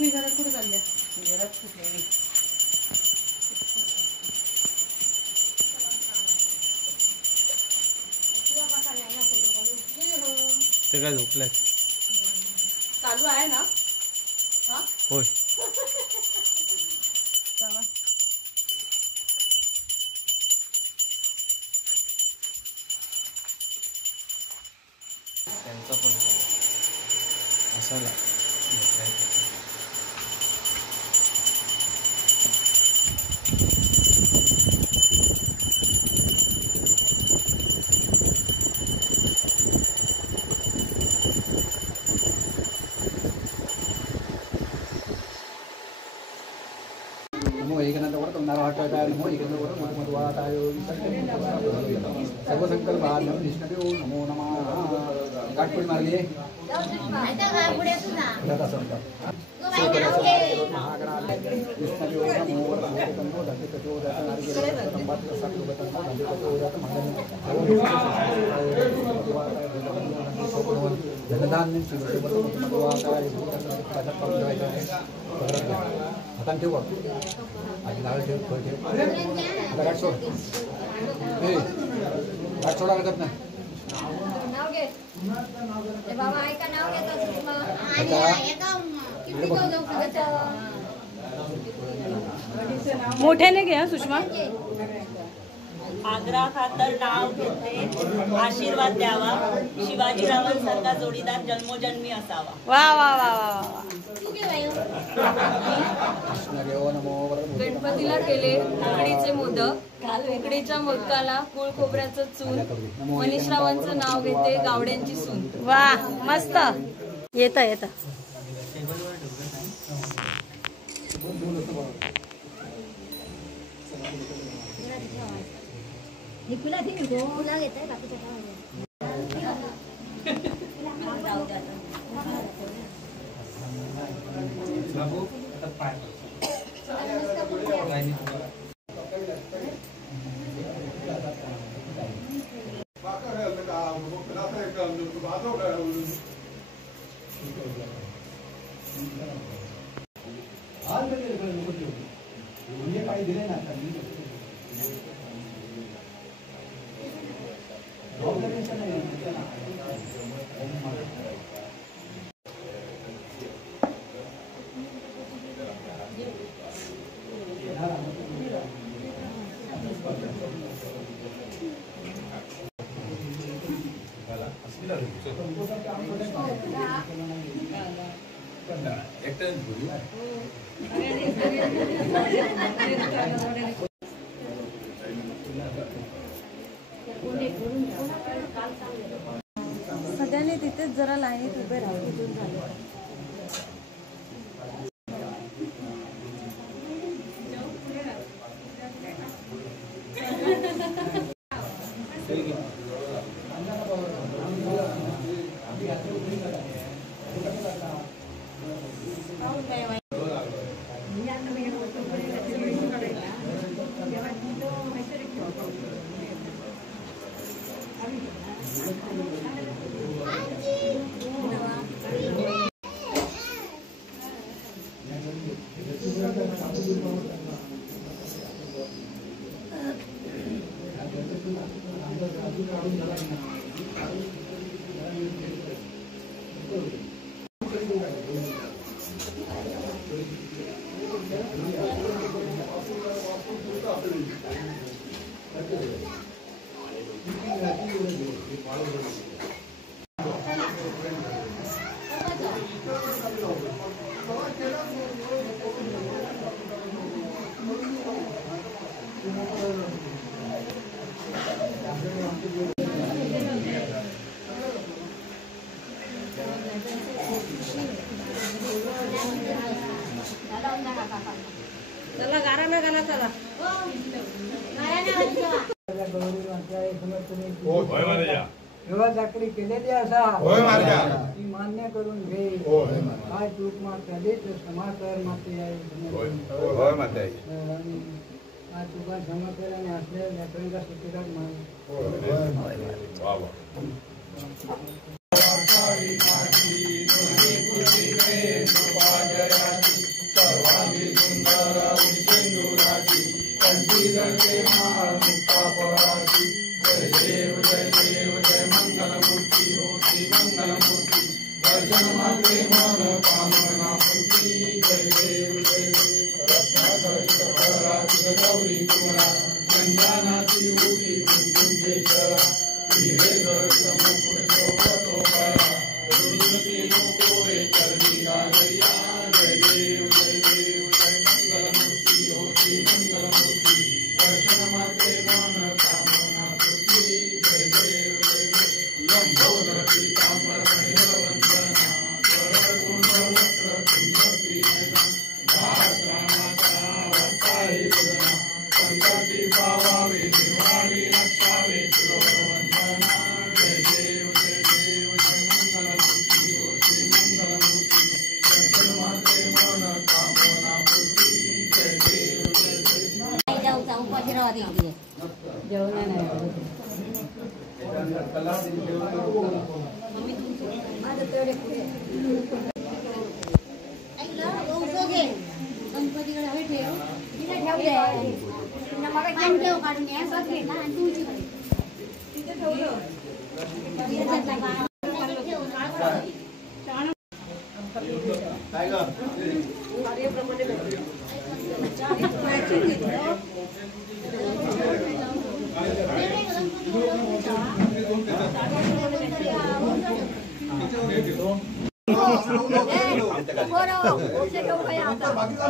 तुम्ही घरात कुठे चालल्या? घरात कुठे? ते काय झोपलंय? चालू आहे ना? हा होय. त्यांचा पण असायला नमो नमः काटपट मार्गे हातान ठेव आधी लाल ठेव फळ ठेव आता गाठ सोड गाठ सोडा लागत नाही नाव घे ए बाबा ऐका नाव घेतो आणि एका किती मोठ्याने घे सुषमा. आग्रा खातर नाव घेते आशीर्वाद द्यावा शिवाजीरावांसारखा जोडीदार जन्मोजन्मी असावा. वा वा वा वा वा. गणपतीला केले उकडीचे मोदक. उकडीच्या मोदकाला गुळ खोबऱ्याचं चून. मनीषरावांचं नाव घेते गावड्यांची सून. वा मस्त येता येता. सगळ्यांनी तिथेच जरा लाईनीत उभे राहून चला गारा ना गाना चला चाकरी केलेली असा ती मान्य करून घे. काय चूक माते क्षमा कर माते काय चुका क्षमा कर आणि असलेल्या लेकरांच्या सुट्टीला मान.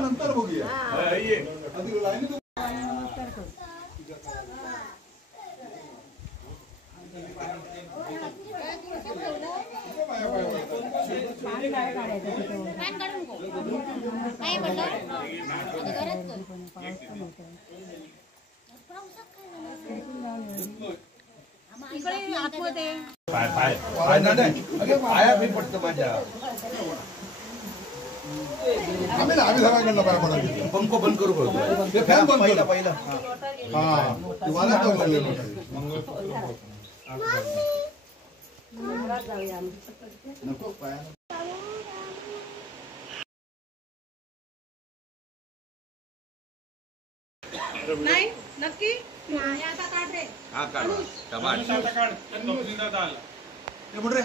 नंतर बघूया. पाया मी पडतो माझ्या आम्ही सगळ्यांकडनं पाया पडायला पंख बंद करू फॅन बंद पहिला पहिला हा तुम्हाला नको पाया नाही नक्की हा काढ ते म्हण रे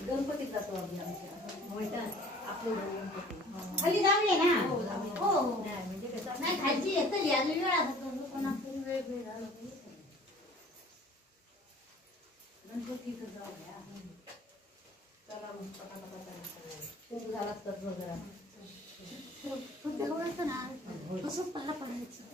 गणपतीत जातो खाली जाऊया ना हो म्हणजे कसं नाही खायची येतं लिहायला वेळ गणपतीत जाऊया चला खूप झाला तर वगैरे ना कसं पल्ला पडायचं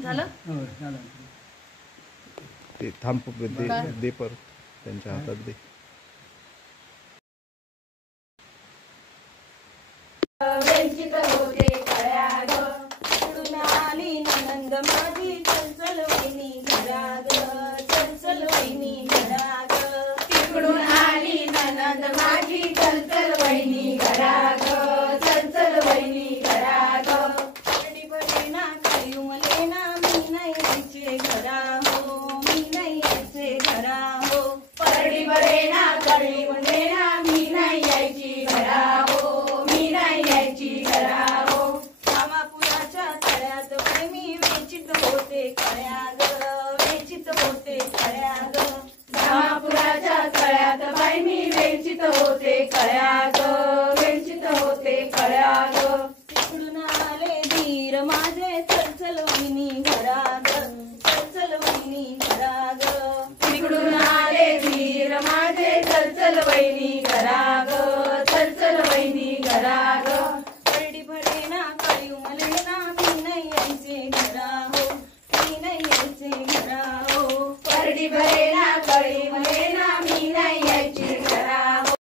झालं ते थांब दे पर त्यांच्या हातात दे नंद माझी चंचल वहिनी घराग चंचल वहिनी घराग तिकडून आली नंद माझी चंचल वहिनी घराग चंचल वहिनी घराग परडी बरेना काही उमलेना मी नाही यायचे घरा हो मी नाही यायचे घरा हो परडी बरे कळ्या ग, वेंचित होते कळ्या ग. तिकडून आले धीर माझे चलचल वहिनी घराग, चलचल वहिनी घराग. तिकडून आले धीर माझे चलचल वहिनी